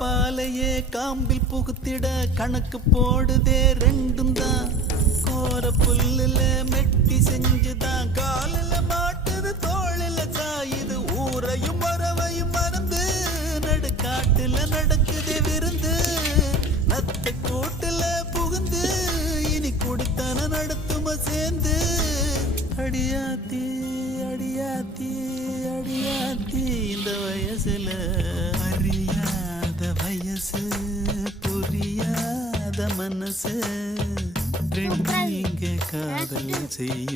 பாலையே காம்பில் புகுத்திட கணக்கு போடுதே ரெண்டும் தான். கோர புல்லுல மெட்டி செஞ்சுதான் காலில மாட்டுது தோளில சாயுது. ஊரையும் வரவையும் மறந்து நடுக்காட்டுல நடக்குது விருந்து. நத்த கூட்டுல புகுந்து இனி குடித்தன நடத்தும சேர்ந்து. அடியாத்தி அடியாத்தி அடியாத்தி இந்த வயசுல அறியாத வயசு புரியாத மனசு ரெண்டு இங்க காதல் செய்யும்.